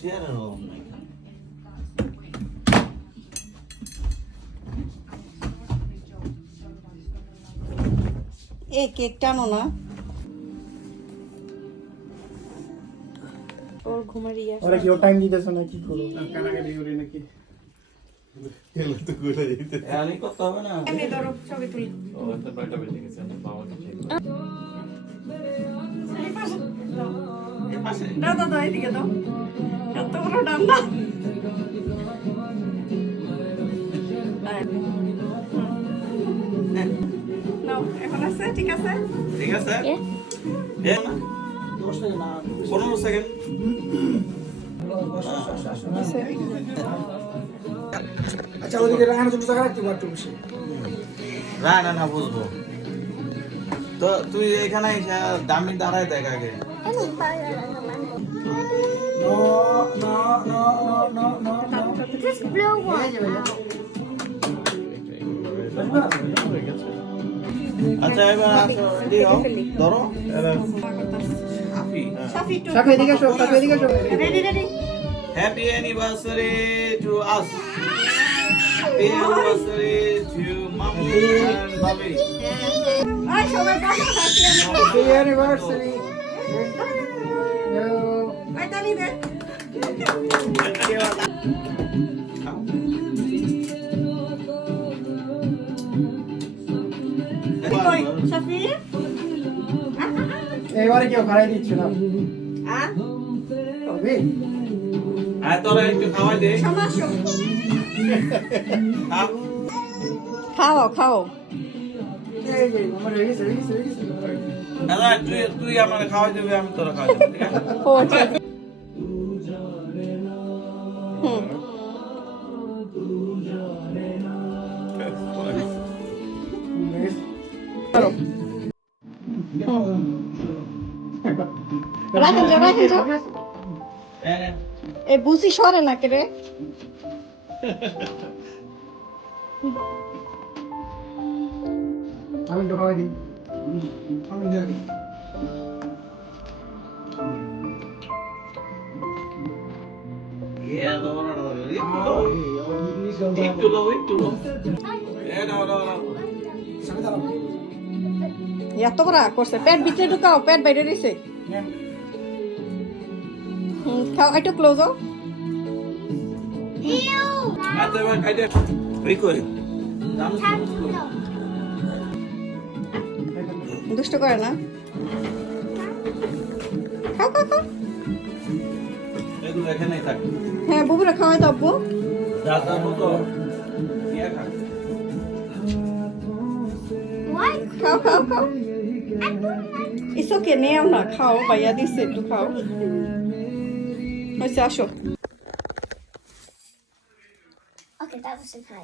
চেয়ারের অভাব নাই। এ কেক টানো না ওর ঘুমের ইয়ে ওরা কি ও টাইম দিতেছ না কি করো কানাকাটি করে নাকি তেল তো গুলে দিতে আমি করতে হবে না। এমনি ধরো ছবি তুলি ও একটা বাইটা বেজে গেছে আমার বাবাকে ঠিক এই পাশে দাও দাও দাও এদিকে দাও এত বড় ডান্ডা নাও এখন আছে ঠিক আছে ঠিক আছে এ না 15 সেকেন্ড আচ্ছা ওদিকে রাখানোর জন্য জায়গা রাখতে পারতো বেশি না না না বুঝবো তো তুই এখানে এসে দামি দাঁড়ায় দেখ আগে no no no no no no Just blow one. আচ্ছা এবার আসো দিও ধরো হাফি সাফি টু সাফি এদিকে এসো সাফি এদিকে এসো ready ready happy anniversary to us happy anniversary to mummy and ভাবি আয় সবাই বসো হ্যাপি হ্যাপি অ্যানিভার্সারি আয় তালি দে কই সাফি এবারে কেউ খারাই দিচ্ছে না আ হবে আয় তোরা একটু খাওয়াই দে সমাসো খা। খাও খাও এই যে আমার রেগেছে রেগেছে রেগেছে দাদা তুই আমার খাওয়াই দেবে আমি তোরা খাওয়াই দেবো ঠিক আছে ও আচ্ছা হুম রাখেন যাও রাখেন যাও হ্যাঁ এ বুঝি সরে না কেরে আমি তো খাওয়াই দিই আমি দিই একটু দাও একটু দাও দাও দাও সামনে দাঁড়াও এত বড় করছে পেট ভিতরে ঢুকাও পেট বাইরে রইছে খাও একটু ক্লোজ হও আচ্ছা এবার খাইতে ওই করে দুষ্ট করে না খাও খাও খাও এগুলো এখানেই থাক হ্যাঁ বুবুরা খাওয়াই দাও দাদা মতো ইয়া খা What? খাও খাও খাও ইটস ওকে নেও না খাও ভাইয়া দিছে একটু খাও হয়েছে আসো Okay, that was so high.